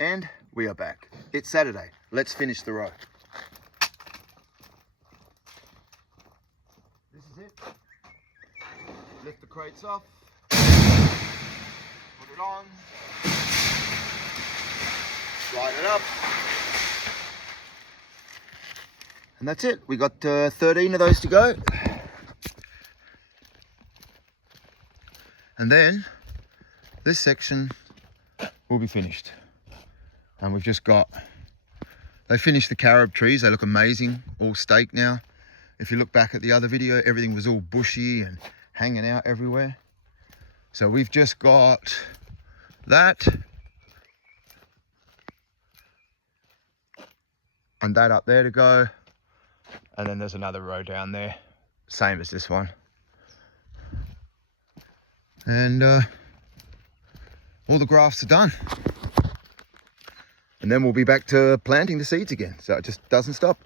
And we are back. It's Saturday. Let's finish the row. This is it. Lift the crates off. Put it on. Slide it up. And that's it. We got 13 of those to go. And then this section will be finished. And we've just got, they finished the carob trees. They look amazing, all staked now. If you look back at the other video, everything was all bushy and hanging out everywhere. So we've just got that and that up there to go. And then there's another row down there, same as this one. And all the grafts are done. And then we'll be back to planting the seeds again. So it just doesn't stop.